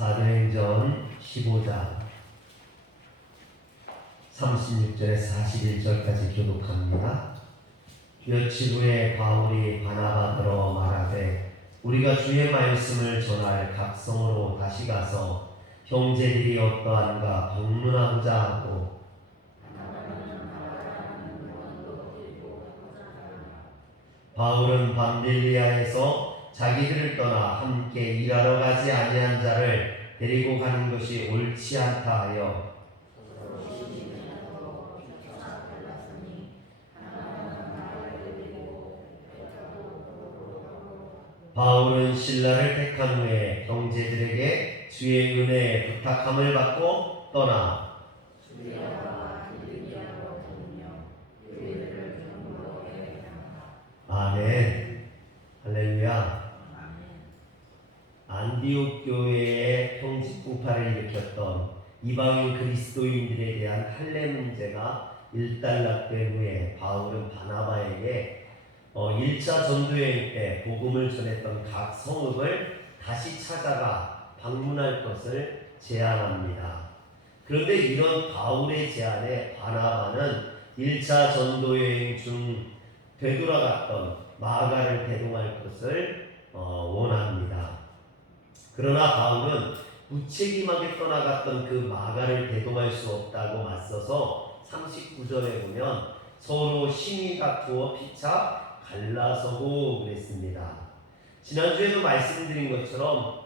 사도행전 15장 36절에서 41절까지 교독합니다. 며칠 후에 바울이 바나바더러 말하되 우리가 주의 말씀을 전할 각성으로 다시 가서 형제들이 어떠한가 방문하고자 하고 바울은 밤빌리아에서 자기들을 떠나 함께 일하러 가지 아니한 자를 데리고 가는 것이 옳지 않다 하여 바울은 신라를 택한 후에 형제들에게 주의 은혜에 부탁함을 받고 떠나 아멘. 할렐루야. 안디옥 교회의 평집부파를 일으켰던 이방인 그리스도인들에 대한 할례 문제가 일단락된 후에 바울은 바나바에게 1차 전도여행 때 복음을 전했던 각 성읍을 다시 찾아가 방문할 것을 제안합니다. 그런데 이런 바울의 제안에 바나바는 1차 전도여행 중 되돌아갔던 마가를 대동할 것을 원합니다. 그러나 바울은 무책임하게 떠나갔던 그 마가를 대동할 수 없다고 맞서서 39절에 보면 서로 심히 다투어 피차 갈라서고 그랬습니다. 지난주에도 말씀드린 것처럼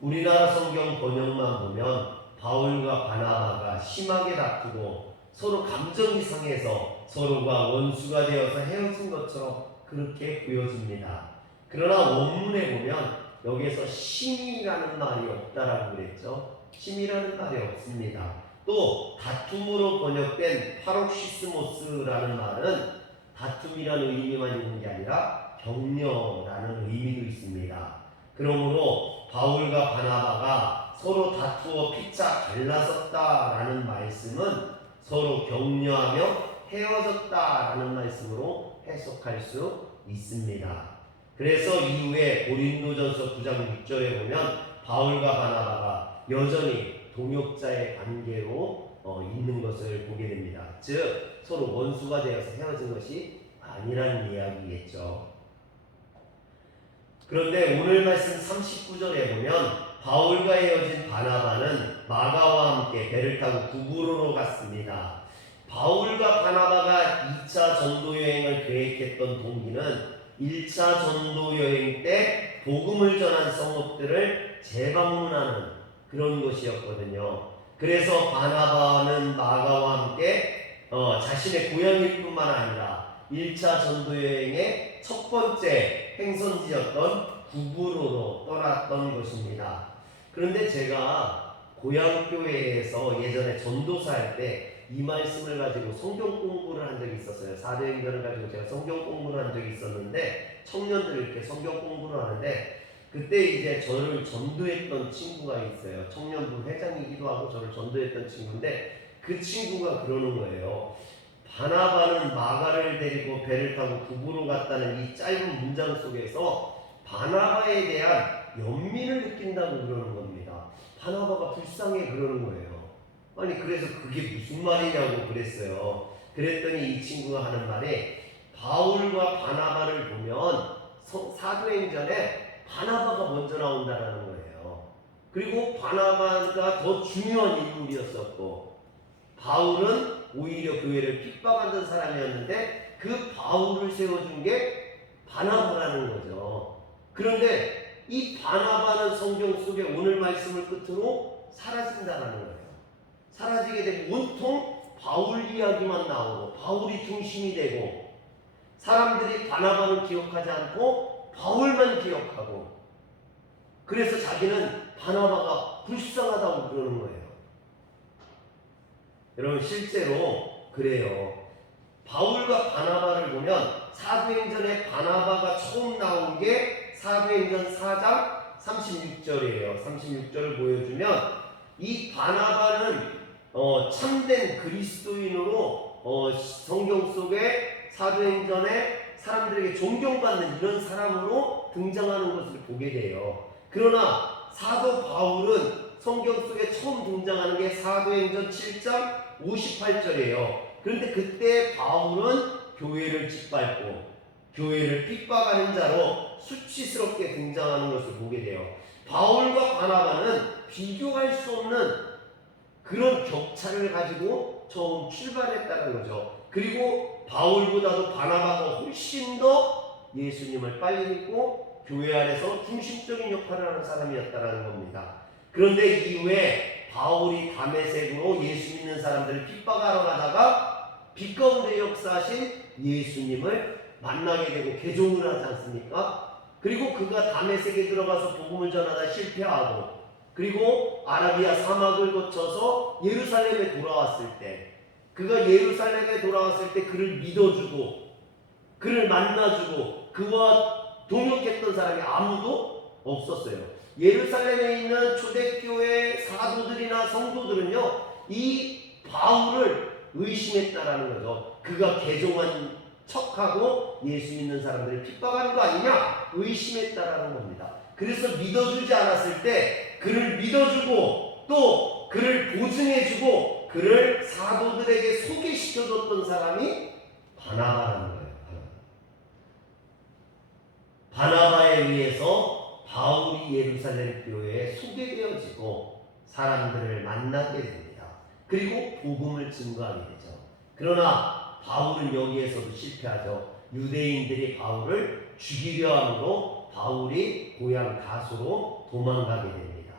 우리나라 성경 번역만 보면 바울과 바나바가 심하게 다투고 서로 감정이 상해서 서로가 원수가 되어서 헤어진 것처럼 그렇게 보여집니다. 그러나 원문에 보면 여기에서 심이라는 말이 없다라고 그랬죠. 심이라는 말이 없습니다. 또 다툼으로 번역된 파록시스모스라는 말은 다툼이라는 의미만 있는 게 아니라 격려라는 의미도 있습니다. 그러므로 바울과 바나바가 서로 다투어 피차 갈라섰다라는 말씀은 서로 격려하며 헤어졌다라는 말씀으로 해석할 수 있습니다. 그래서 이후에 고린도전서 9장 6절에 보면 바울과 바나바가 여전히 동역자의 관계로 있는 것을 보게 됩니다. 즉 서로 원수가 되어서 헤어진 것이 아니라는 이야기겠죠. 그런데 오늘 말씀 39절에 보면 바울과 헤어진 바나바는 마가와 함께 배를 타고 구브로로 갔습니다. 바울과 바나바가 2차 전도여행을 계획했던 동기는 1차 전도여행 때 복음을 전한 성읍들을 재방문하는 그런 것이었거든요. 그래서 바나바는 마가와 함께 자신의 고향일 뿐만 아니라 1차 전도여행의 첫 번째 행선지였던 구브로로 떠났던 것입니다. 그런데 제가 고향교회에서 예전에 전도사 할 때 이 말씀을 가지고 성경 공부를 한 적이 있었어요. 사도행전을 가지고 제가 성경 공부를 한 적이 있었는데 청년들 이렇게 성경 공부를 하는데 그때 이제 저를 전도했던 친구가 있어요. 청년부 회장이기도 하고 저를 전도했던 친구인데 그 친구가 그러는 거예요. 바나바는 마가를 데리고 배를 타고 구브로 갔다는 이 짧은 문장 속에서 바나바에 대한 연민을 느낀다고 그러는 겁니다. 바나바가 불쌍해 그러는 거예요. 아니 그래서 그게 무슨 말이냐고 그랬어요. 그랬더니 이 친구가 하는 말이 바울과 바나바를 보면 사도행전에 바나바가 먼저 나온다라는 거예요. 그리고 바나바가 더 중요한 인물이었었고 바울은 오히려 교회를 핍박하던 사람이었는데 그 바울을 세워준 게 바나바라는 거죠. 그런데 이 바나바는 성경 속에 오늘 말씀을 끝으로 사라진다라는 거예요. 사라지게 되면 온통 바울 이야기만 나오고 바울이 중심이 되고 사람들이 바나바는 기억하지 않고 바울만 기억하고 그래서 자기는 바나바가 불쌍하다고 그러는 거예요. 여러분 실제로 그래요. 바울과 바나바를 보면 사도행전에 바나바가 처음 나온 게 사도행전 4장 36절이에요. 36절을 보여주면 이 바나바는 참된 그리스도인으로 성경 속에 사도행전에 사람들에게 존경받는 이런 사람으로 등장하는 것을 보게 돼요. 그러나 사도 바울은 성경 속에 처음 등장하는 게 사도행전 7장 58절이에요. 그런데 그때 바울은 교회를 짓밟고 교회를 핍박하는 자로 수치스럽게 등장하는 것을 보게 돼요. 바울과 바나바는 비교할 수 없는 그런 격차를 가지고 처음 출발했다는 거죠. 그리고 바울보다도 바나바가 훨씬 더 예수님을 빨리 믿고 교회 안에서 중심적인 역할을 하는 사람이었다는 겁니다. 그런데 이후에 바울이 다메섹으로 예수 믿는 사람들을 핍박하러 가다가 빛 가운데 역사하신 예수님을 만나게 되고 개종을 하지 않습니까? 그리고 그가 다메섹에 들어가서 복음을 전하다 실패하고 그리고 아라비아 사막을 거쳐서 예루살렘에 돌아왔을 때 그가 예루살렘에 돌아왔을 때 그를 믿어주고 그를 만나주고 그와 동역했던 사람이 아무도 없었어요. 예루살렘에 있는 초대교회 사도들이나 성도들은요 이 바울을 의심했다라는 거죠. 그가 개종한 척하고 예수 믿는 사람들을 핍박하는 거 아니냐 의심했다라는 겁니다. 그래서 믿어주지 않았을 때 그를 믿어주고 또 그를 보증해주고 그를 사도들에게 소개시켜줬던 사람이 바나바라는 거예요. 바나바에 의해서 바울이 예루살렘 교회에 소개되어지고 사람들을 만나게 됩니다. 그리고 복음을 증거하게 되죠. 그러나 바울은 여기에서도 실패하죠. 유대인들이 바울을 죽이려 함으로 바울이 고향 다소로 도망가게 됩니다.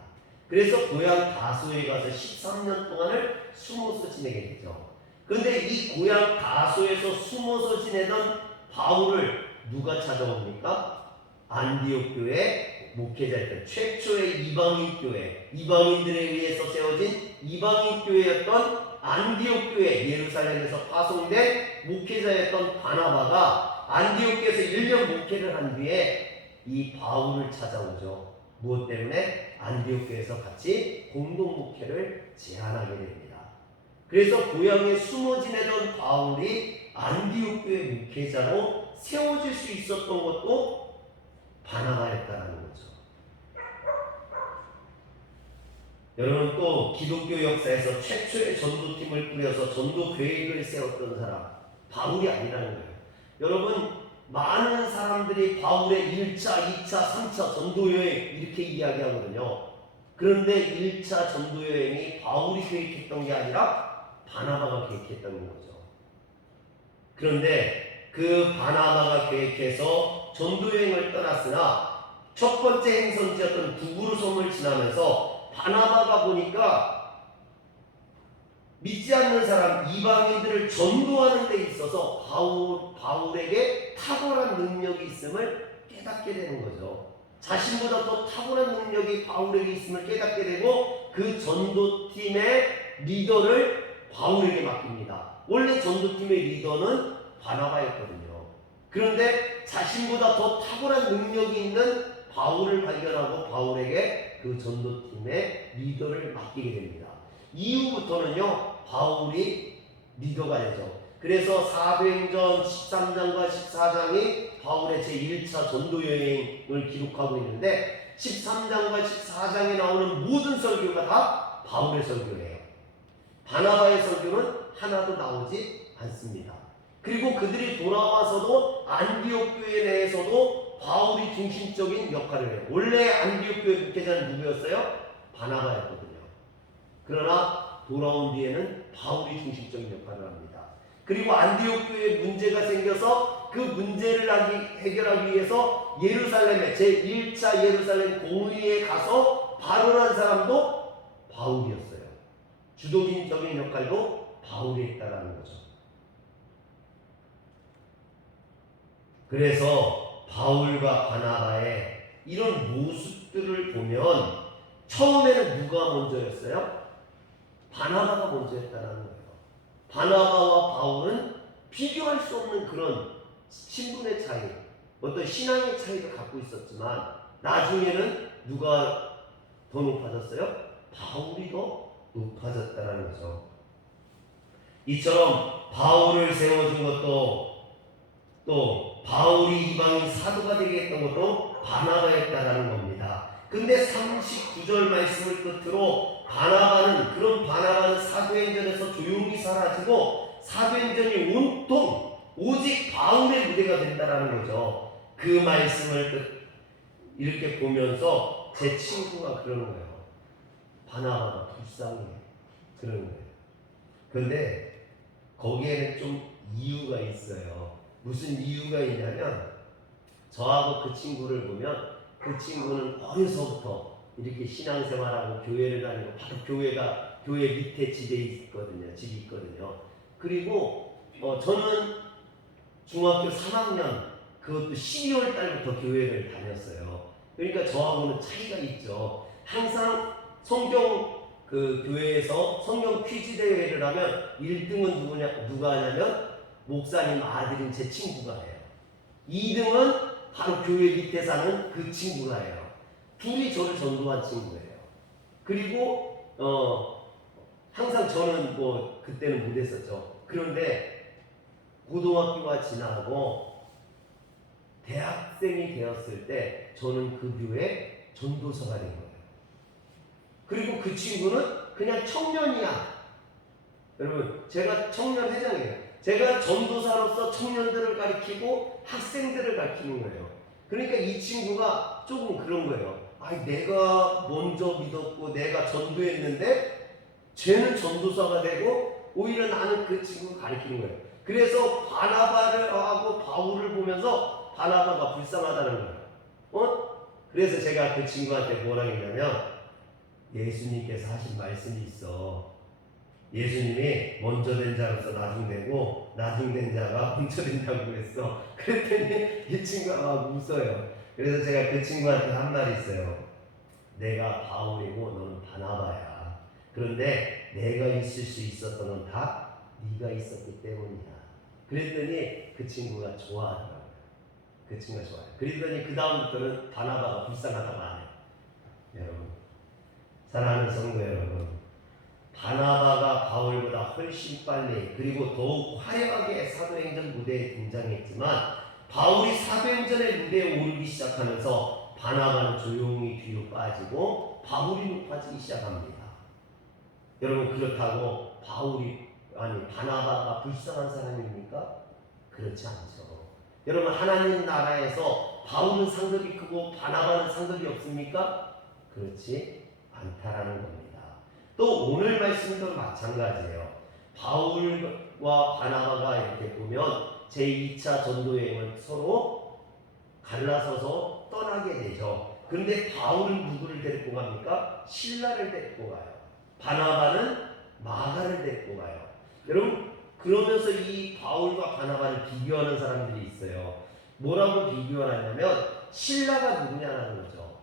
그래서 고향 다소에 가서 13년 동안을 숨어서 지내게 되죠. 그런데 이 고향 다소에서 숨어서 지내던 바울을 누가 찾아옵니까? 안디옥 교회 목회자였던 최초의 이방인 교회, 이방인들에 의해서 세워진 이방인 교회였던 안디옥 교회, 예루살렘에서 파송된 목회자였던 바나바가 안디옥 교회에서 1년 목회를 한 뒤에 이 바울을 찾아오죠. 무엇 때문에? 안디옥 교회에서 같이 공동 목회를 제안하게 됩니다. 그래서 고향에 숨어 지내던 바울이 안디옥 교회 목회자로 세워질 수 있었던 것도 바나바였다는 거죠. 여러분 또 기독교 역사에서 최초의 전도팀을 꾸려서 전도 계획을 세웠던 사람 바울이 아니라는 거예요. 여러분 많은 사람들이 바울의 1차, 2차, 3차 전도여행 이렇게 이야기하거든요. 그런데 1차 전도여행이 바울이 계획했던 게 아니라 바나바가 계획했던 거죠. 그런데 그 바나바가 계획해서 전도여행을 떠났으나 첫 번째 행선지였던 구부로섬을 지나면서 바나바가 보니까 믿지 않는 사람 이방인들을 전도하는 데 있어서 바울에게 탁월한 능력이 있음을 깨닫게 되는 거죠. 자신보다 더 탁월한 능력이 바울에게 있음을 깨닫게 되고 그 전도팀의 리더를 바울에게 맡깁니다. 원래 전도팀의 리더는 바나바였거든요. 그런데 자신보다 더 탁월한 능력이 있는 바울을 발견하고 바울에게 그 전도팀의 리더를 맡기게 됩니다. 이후부터는요 바울이 리더가 되죠. 그래서 사도행전 13장과 14장이 바울의 제1차 전도여행을 기록하고 있는데 13장과 14장에 나오는 모든 설교가 다 바울의 설교예요. 바나바의 설교는 하나도 나오지 않습니다. 그리고 그들이 돌아와서도 안디옥 교회 내에서도 바울이 중심적인 역할을 해요. 원래 안디옥 교회 목회자는 누구였어요? 바나바였거든요. 그러나 돌아온 뒤에는 바울이 중심적인 역할을 합니다. 그리고 안디옥 교회에 문제가 생겨서 그 문제를 해결하기 위해서 예루살렘에 제1차 예루살렘 공의회에 가서 발언한 사람도 바울이었어요. 주도적인 역할도 바울이 했다라는 거죠. 그래서 바울과 바나바의 이런 모습들을 보면 처음에는 누가 먼저였어요? 바나바가 먼저였다는 거예요. 바나바와 바울은 비교할 수 없는 그런 신분의 차이, 어떤 신앙의 차이를 갖고 있었지만 나중에는 누가 더 높아졌어요? 바울이 더 높아졌다는 거죠. 이처럼 바울을 세워준 것도 또 바울이 이방인 사도가 되게 했던 것도 바나바였다라는 겁니다. 근데 39절 말씀을 끝으로 바나바는 사도행전에서 조용히 사라지고 사도행전이 온통 오직 바울의 무대가 된다라는 거죠. 그 말씀을 이렇게 보면서 제 친구가 그러는 거예요. 바나바가 불쌍해. 그러는 거예요. 그런데 거기에는 좀 이유가 있어요. 무슨 이유가 있냐면 저하고 그 친구를 보면 그 친구는 어려서부터 이렇게 신앙생활하고 교회를 다니고 바로 교회 밑에 집이 있거든요. 그리고 저는 중학교 3학년 그것도 12월 달부터 교회를 다녔어요. 그러니까 저하고는 차이가 있죠. 항상 성경 교회에서 성경 퀴즈 대회를 하면 1등은 누가 하냐면 목사님 아들인 제 친구가 해요. 2등은 바로 교회 밑에 사는 그 친구가 해요. 둘이 저를 전도한 친구예요. 그리고 항상 저는 그때는 못했었죠. 그런데 고등학교가 지나고 대학생이 되었을 때 저는 그 교회 전도사가 된 거예요. 그리고 그 친구는 그냥 청년이야. 여러분, 제가 청년회장이에요. 제가 전도사로서 청년들을 가리키고 학생들을 가리키는 거예요. 그러니까 이 친구가 조금 그런 거예요. 내가 먼저 믿었고 내가 전도했는데 쟤는 전도사가 되고 오히려 나는 그 친구를 가리키는 거예요. 그래서 바나바를 하고 바울을 보면서 바나바가 불쌍하다는 거예요. 그래서 제가 그 친구한테 뭐라 했냐면 예수님께서 하신 말씀이 있어. 예수님이 먼저 된 자로서 나중 되고 나중 된 자가 먼저 된다고 그랬어. 그랬더니 이 친구가 막 웃어요. 그래서 제가 그 친구한테 한 말이 있어요. 내가 바울이고 너는 바나바야. 그런데 내가 있을 수 있었던 건 다 네가 있었기 때문이야. 그랬더니 그 친구가 좋아하더라고요. 그 친구가 좋아요. 그랬더니 그 다음부터는 바나바가 불쌍하다고 안 해요. 여러분, 사랑하는 성도 여러분, 바나바가 바울보다 훨씬 빨리 그리고 더욱 화려하게 사도행전 무대에 등장했지만 바울이 사도행전의 무대에 오르기 시작하면서 바나바는 조용히 뒤로 빠지고 바울이 높아지기 시작합니다. 여러분, 그렇다고 바나바가 불쌍한 사람입니까? 그렇지 않죠. 여러분, 하나님 나라에서 바울은 상급이 크고 바나바는 상급이 없습니까? 그렇지 않다라는 겁니다. 또 오늘 말씀도 마찬가지예요. 바울과 바나바가 이렇게 보면 제2차 전도여행을 서로 갈라서서 떠나게 되죠. 그런데 바울은 누구를 데리고 갑니까? 실라를 데리고 가요. 바나바는 마가를 데리고 가요. 여러분, 그러면서 이 바울과 바나바를 비교하는 사람들이 있어요. 뭐라고 비교하냐면 실라가 누구냐라는 거죠.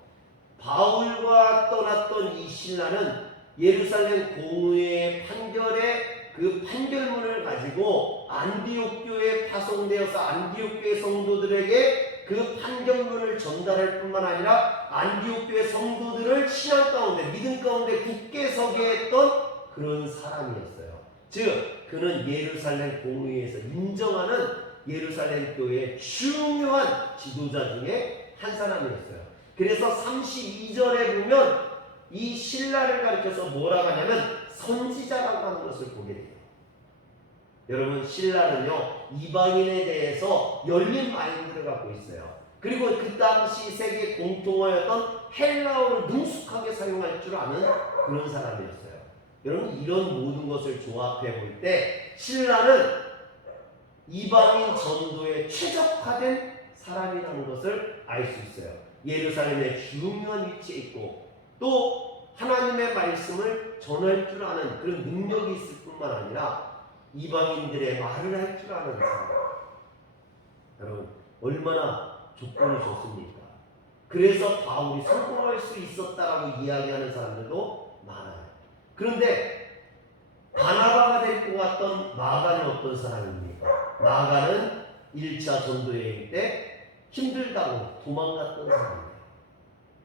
바울과 떠났던 이 실라는 예루살렘 공의회 판결의 그 판결문을 가지고 안디옥 교회에 파송되어서 안디옥 교회 성도들에게 그 판결문을 전달할 뿐만 아니라 안디옥 교회 성도들을 신앙 가운데 믿음 가운데 굳게 서게 했던 그런 사람이었어요. 즉 그는 예루살렘 공의회에서 인정하는 예루살렘 교회의 중요한 지도자 중에 한 사람이었어요. 그래서 32절에 보면 이 신라를 가리켜서 뭐라고 하냐면 선지자라고 하는 것을 보게 돼요. 여러분, 신라는요 이방인에 대해서 열린 마인드를 갖고 있어요. 그리고 그 당시 세계 공통어였던 헬라어를 능숙하게 사용할 줄 아는 그런 사람이었어요. 여러분, 이런 모든 것을 조합해 볼 때 신라는 이방인 전도에 최적화된 사람이라는 것을 알 수 있어요. 예루살렘의 중요한 위치에 있고 또 하나님의 말씀을 전할 줄 아는 그런 능력이 있을 뿐만 아니라 이방인들의 말을 할 줄 아는 사람. 여러분, 얼마나 조건이 좋습니까? 그래서 바울이 성공할 수 있었다라고 이야기하는 사람들도 많아요. 그런데 바나바가 데리고 갔던 마가는 어떤 사람입니까? 마가는 1차 전도여행 때 힘들다고 도망갔던 사람이에요.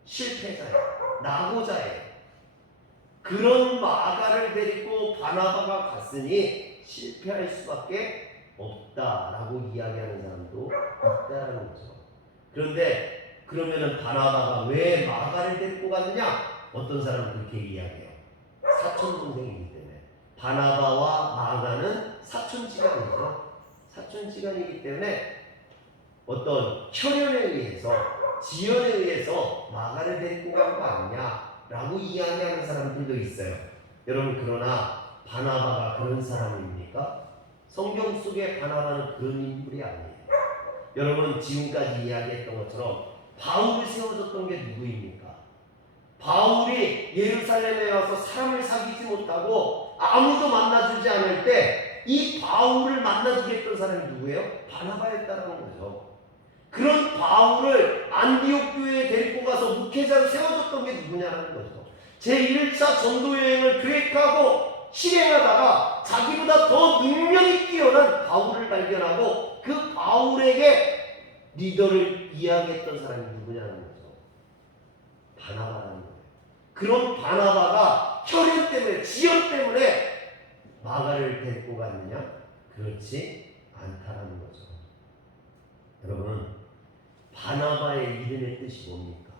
실패자예요. 낙오자예요. 그런 마가를 데리고 바나바가 갔으니 실패할 수밖에 없다라고 이야기하는 사람도 있다라는 거죠. 그런데 그러면은 바나바가 왜 마가를 데리고 갔느냐? 어떤 사람은 그렇게 이야기해요. 사촌 동생이기 때문에. 바나바와 마가는 사촌지간이죠. 사촌지간이기 때문에 어떤 혈연에 의해서, 지연에 의해서 마가를 데리고 간 거 아니냐라고 이야기하는 사람들도 있어요. 여러분, 그러나 바나바가 그런 사람입니까? 성경 속의 바나바는 그런 인물이 아니에요. 여러분, 지금까지 이야기했던 것처럼 바울을 세워줬던 게 누구입니까? 바울이 예루살렘에 와서 사람을 사귀지 못하고 아무도 만나주지 않을 때 이 바울을 만나주겠던 사람이 누구예요? 바나바였다라는 거죠. 그런 바울을 안디옥 교회에 데리고 가서 목회자로 세워줬던 게 누구냐는 거죠. 제1차 전도여행을 계획하고 실행하다가 자기보다 더 능력이 뛰어난 바울을 발견하고 그 바울에게 리더를 이야기했던 사람이 누구냐는 거죠. 바나바라는 거예요. 그런 바나바가 혈연 때문에, 지연 때문에 마가를 데리고 갔느냐? 그렇지 않다라는 거죠. 여러분, 바나바의 이름의 뜻이 뭡니까?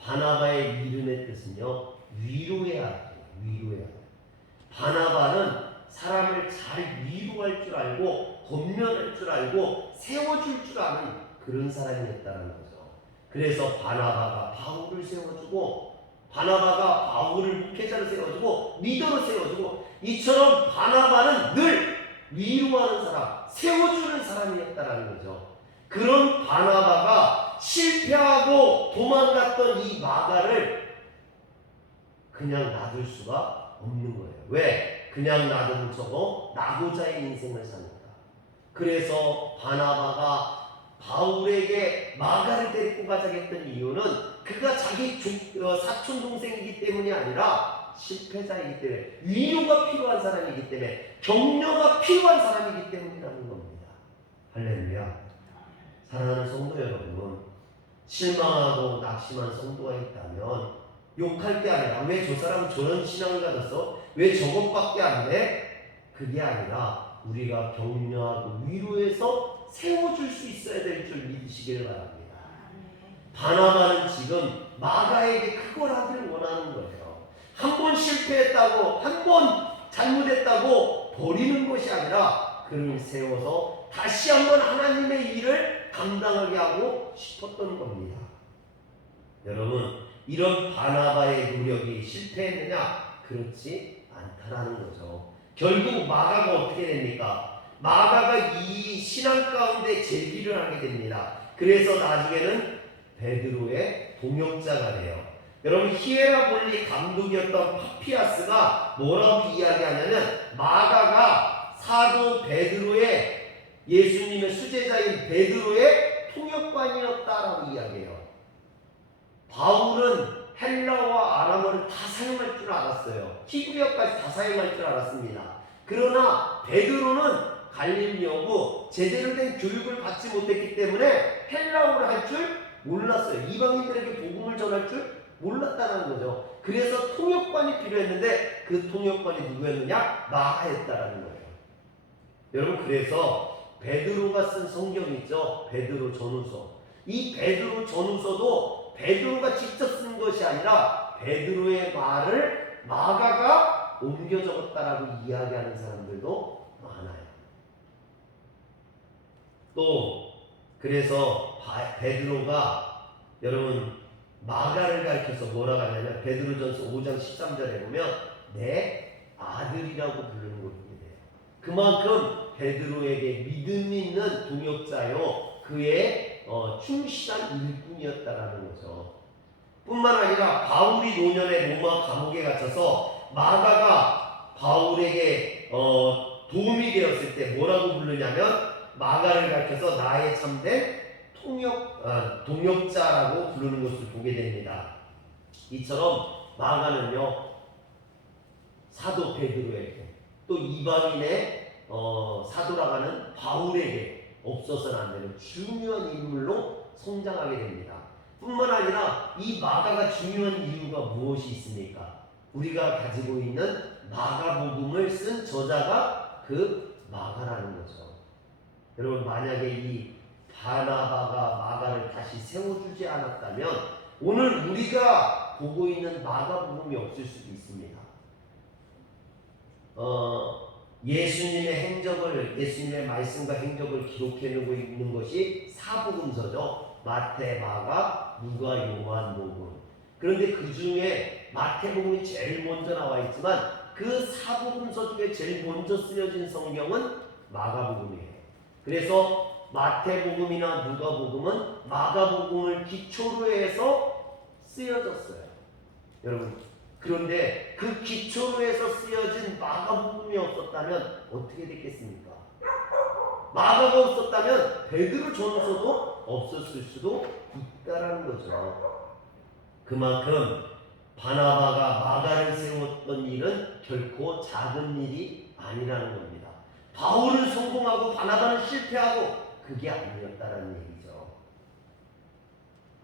바나바의 이름의 뜻은요, 위로해야 돼요. 위로해야 돼요. 바나바는 사람을 잘 위로할 줄 알고 권면할 줄 알고 세워줄 줄 아는 그런 사람이었다는 거죠. 그래서 바나바가 바울을 세워주고, 바나바가 바울을 목회자로 세워주고 리더로 세워주고, 이처럼 바나바는 늘 위로하는 사람, 세워주는 사람이었다는 거죠. 그런 바나바가 실패하고 도망갔던 이 마가를 그냥 놔둘 수가 없는 거예요. 왜? 그냥 놔두면 저거 낙오자의 인생을 삽니다. 그래서 바나바가 바울에게 마가를 데리고 가자고 했던 이유는 그가 자기 사촌 동생이기 때문이 아니라 실패자이기 때문에, 위로가 필요한 사람이기 때문에, 격려가 필요한 사람이기 때문이라는 겁니다. 할렐루야. 사랑하는 성도 여러분, 실망하고 낙심한 성도가 있다면 욕할 게 아니라 왜 저 사람은 저런 신앙을 가졌어? 왜 저것밖에 안 돼? 그게 아니라 우리가 격려하고 위로해서 세워줄 수 있어야 될 줄 믿으시길 바랍니다. 바나바는 지금 마가에게 그걸 하길 원하는 거예요. 한 번 실패했다고, 한 번 잘못했다고 버리는 것이 아니라 그를 세워서 다시 한번 하나님의 일을 감당하게 하고 싶었던 겁니다. 여러분, 이런 바나바의 노력이 실패했느냐? 그렇지 않다라는 거죠. 결국 마가가 어떻게 됩니까? 마가가 이 신앙 가운데 제기를 하게 됩니다. 그래서 나중에는 베드로의 동역자가 돼요. 여러분, 히에라볼리 감독이었던 파피아스가 뭐라고 이야기하냐면, 마가가 사도 베드로의, 예수님의 수제자인 베드로의 통역관이었다라고 이야기해요. 바울은 헬라어와 아람어를 다 사용할 줄 알았어요. 히브리어까지 다 사용할 줄 알았습니다. 그러나 베드로는 갈릴리어고 제대로 된 교육을 받지 못했기 때문에 헬라어를 할 줄 몰랐어요. 이방인들에게 복음을 전할 줄 몰랐다는 거죠. 그래서 통역관이 필요했는데 그 통역관이 누구였느냐? 마가였다라는 거예요. 여러분, 그래서 베드로가 쓴 성경 있죠? 베드로 전후서. 이 베드로 전후서도 베드로가 직접 쓴 것이 아니라 베드로의 말을 마가가 옮겨 적었다라고 이야기하는 사람들도 많아요. 또 그래서 베드로가, 여러분, 마가를 가르쳐서 뭐라고 하냐면 베드로전서 5장 13절에 보면 내 아들이라고 부르는 걸 보게 돼요. 그만큼 베드로에게 믿음 있는 동역자요, 그의 충실한 일꾼이었다라는 거죠. 뿐만 아니라 바울이 노년에 로마 감옥에 gat혀서 마가가 바울에게 도움이 되었을 때 뭐라고 부르냐면, 마가를 가르쳐서 나의 참된 동역자라고 부르는 것을 보게 됩니다. 이처럼 마가는요, 사도 베드로에게, 또 이방인의 사도라고 하는 바울에게 없어서는 안 되는 중요한 인물로 성장하게 됩니다. 뿐만 아니라 이 마가가 중요한 이유가 무엇이 있습니까? 우리가 가지고 있는 마가복음을 쓴 저자가 그 마가라는 거죠. 여러분, 만약에 이 바나바가 마가를 다시 세워주지 않았다면 오늘 우리가 보고 있는 마가복음이 없을 수도 있습니다. 예수님의 말씀과 행적을 기록해내고 있는 것이 사복음서죠. 마태, 마가, 누가, 요한, 복음. 그런데 그 중에 마태복음이 제일 먼저 나와 있지만 그 사복음서 중에 제일 먼저 쓰여진 성경은 마가복음이에요. 그래서 마태복음이나 누가복음은 마가복음을 기초로 해서 쓰여졌어요. 여러분, 그런데 그 기초로 해서 쓰여진 마가복음이 없었다면 어떻게 됐겠습니까? 마가가 없었다면 베드로 전서도 없었을 수도 있다라는 거죠. 그만큼 바나바가 마가를 세웠던 일은 결코 작은 일이 아니라는 겁니다. 바울은 성공하고 바나바는 실패하고 그게 아니었다라는 얘기죠.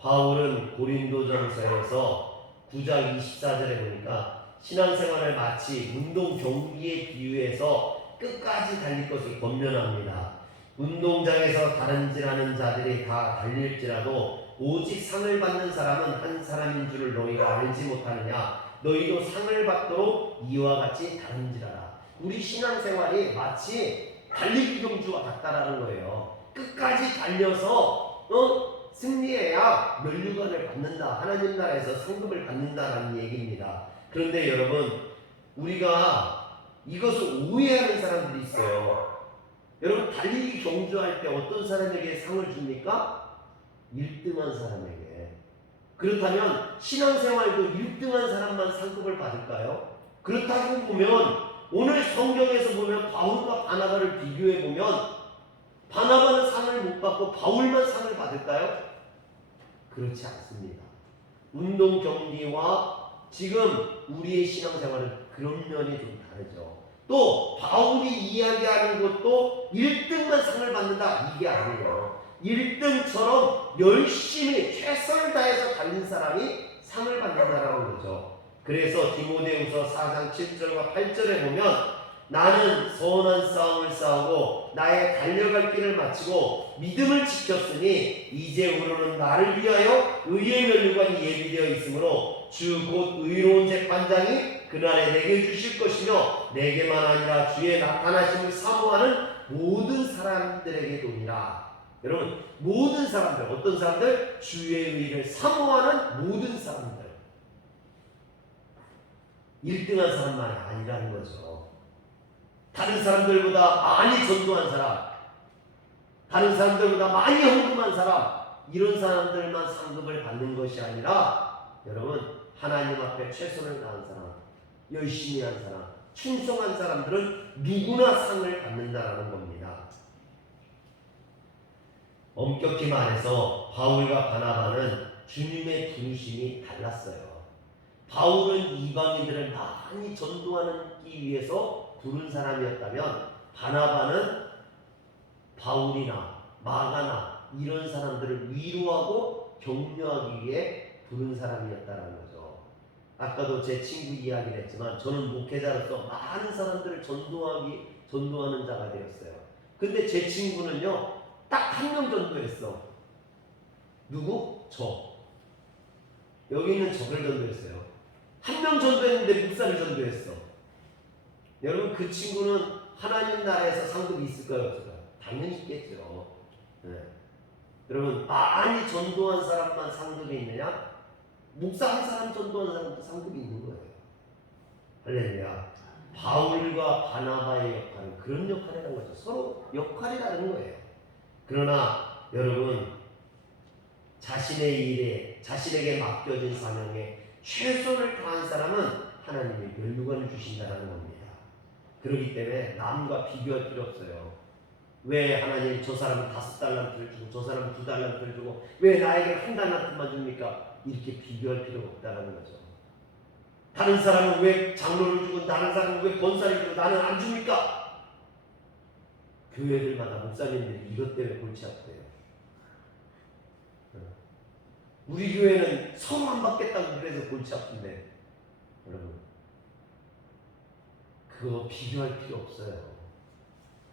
바울은 고린도전서에서 9장 24절에 보니까 신앙생활을 마치 운동 경기에 비유해서 끝까지 달릴 것을 권면합니다. 운동장에서 다른질하는 자들이 다 달릴지라도 오직 상을 받는 사람은 한 사람인 줄을 너희가 알지 못하느냐. 너희도 상을 받도록 이와 같이 다른질하라. 우리 신앙생활이 마치 달리기 경주와 같다라는 거예요. 끝까지 달려서 승리해야 면류관을 받는다. 하나님 나라에서 상급을 받는다라는 얘기입니다. 그런데 여러분, 우리가 이것을 오해하는 사람들이 있어요. 여러분, 달리기 경주할 때 어떤 사람에게 상을 줍니까? 1등한 사람에게. 그렇다면 신앙생활도 1등한 사람만 상급을 받을까요? 그렇다고 보면 오늘 성경에서 보면 바울과 바나바를 비교해 보면 바나바는 상을 못 받고 바울만 상을 받을까요? 그렇지 않습니다. 운동 경기와 지금 우리의 신앙생활은 그런 면이 좀 다르죠. 또 바울이 이야기하는 것도 1등만 상을 받는다 이게 아니에요. 1등처럼 열심히 최선을 다해서 달린 사람이 상을 받는다라는 거죠. 그래서 디모데후서 4장 7절과 8절에 보면 나는 선한 싸움을 싸우고 나의 달려갈 길을 마치고 믿음을 지켰으니 이제부로는 나를 위하여 의의 면류관이 예비되어 있으므로 주 곧 의로운 재판장이 그날에 내게 주실 것이며 내게만 아니라 주의 나타나심을 사모하는 모든 사람들에게 도니라. 여러분, 모든 사람들, 어떤 사람들? 주의 의를 사모하는 모든 사람들. 1등한 사람만이 아니라는 거죠. 다른 사람들보다 많이 전도한 사람, 다른 사람들보다 많이 헌금한 사람, 이런 사람들만 상급을 받는 것이 아니라 여러분, 하나님 앞에 최선을 다한 사람, 열심히 한 사람, 충성한 사람들은 누구나 상을 받는다라는 겁니다. 엄격히 말해서 바울과 바나바는 주님의 부르심이 달랐어요. 바울은 이방인들을 많이 전도하기 위해서 부른 사람이었다면 바나바는 바울이나 마가나 이런 사람들을 위로하고 격려하기 위해 부른 사람이었다는 거죠. 아까도 제 친구 이야기를 했지만 저는 목회자로서 많은 사람들을 전도하는 자가 되었어요. 근데 제 친구는요, 딱 한 명 전도했어. 누구? 저. 여기 있는 저를 전도했어요. 한 명 전도했는데 목사를 전도했어. 여러분, 그 친구는 하나님 나라에서 상급이 있을까요? 없을까요? 당연히 있겠죠. 네. 여러분, 많이 전도한 사람만 상급이 있느냐? 목사 한 사람 전도한 사람도 상급이 있는 거예요. 할렐루야. 바울과 바나바의 역할은 그런 역할이라는 거죠. 서로 역할이 다른 거예요. 그러나 여러분, 자신의 일에, 자신에게 맡겨진 사명에 최선을 다한 사람은 하나님이 면류관을 주신다는 겁니다. 그렇기 때문에 남과 비교할 필요 없어요. 왜 하나님 저 사람은 5달란트를 주고 저 사람은 2달란트를 주고 왜 나에게 1달란트만 줍니까? 이렇게 비교할 필요가 없다는 거죠. 다른 사람은 왜 장로를 주고 다른 사람은 왜 권사를 주고 나는 안 줍니까? 교회들마다 목사님들이 이것 때문에 골치 아프대요. 우리 교회는 서로 안 받겠다고 그래서 골치 아픈데 여러분, 그거 비교할 필요 없어요.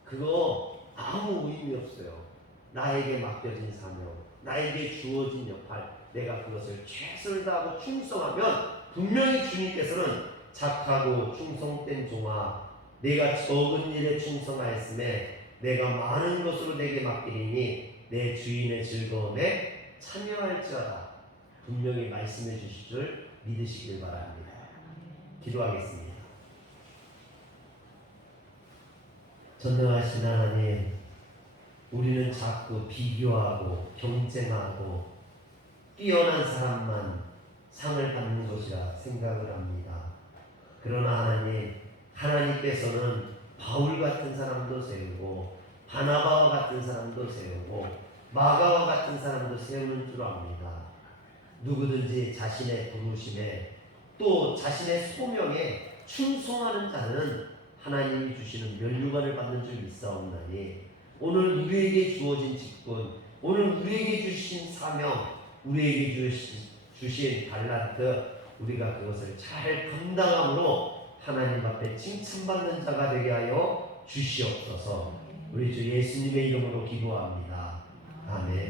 그거 아무 의미 없어요. 나에게 맡겨진 사명, 나에게 주어진 역할, 내가 그것을 최선을 다하고 충성하면 분명히 주님께서는 착하고 충성된 종아, 내가 적은 일에 충성하였음에 내가 많은 것으로 내게 맡기리니 내 주인의 즐거움에 참여할지어다. 분명히 말씀해 주실 줄 믿으시길 바랍니다. 기도하겠습니다. 전능하신 하나님, 우리는 자꾸 비교하고 경쟁하고 뛰어난 사람만 상을 받는 것이라 생각을 합니다. 그러나 하나님, 하나님께서는 바울 같은 사람도 세우고 바나바와 같은 사람도 세우고 마가와 같은 사람도 세우는 줄 압니다. 누구든지 자신의 부르심에 또 자신의 소명에 충성하는 자는 하나님이 주시는 면류관을 받는 줄 믿사옵나니 오늘 우리에게 주어진 직분, 오늘 우리에게 주신 사명, 우리에게 주신 달란트, 우리가 그것을 잘 감당함으로 하나님 앞에 칭찬받는 자가 되게 하여 주시옵소서. 우리 주 예수님의 이름으로 기도합니다. 아멘.